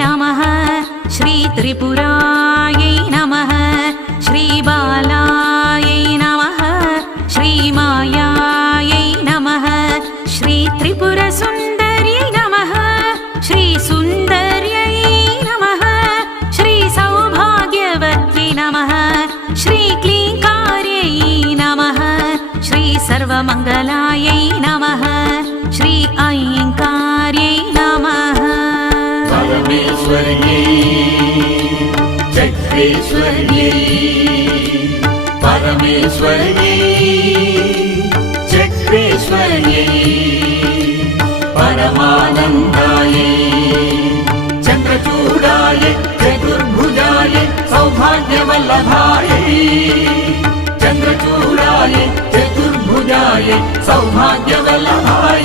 नमः श्रीत्रिपुरायै नमः श्रीबालायै नमः श्रीमायायै नमः श्रीत्रिपुरसुन्दर्यै नमः श्रीसुन्दर्यै नमः श्रीसौभाग्यवत्यै नमः श्रीक्लीङ्कार्यै नमः श्रीसर्वमङ्गलायै नमः श्री ऐङ्कार्यै नमः परमेश्वर्यै चक्रेश्वर्यै परमेश्वर्यै चक्रेश्वर्यै परमानन्दायै चन्द्रचूडायै चतुर्भुजायै सौभाग्यवल्लभायै चन्द्रचूडायै चतुर्भुजायै सौभाग्यवल्लभायै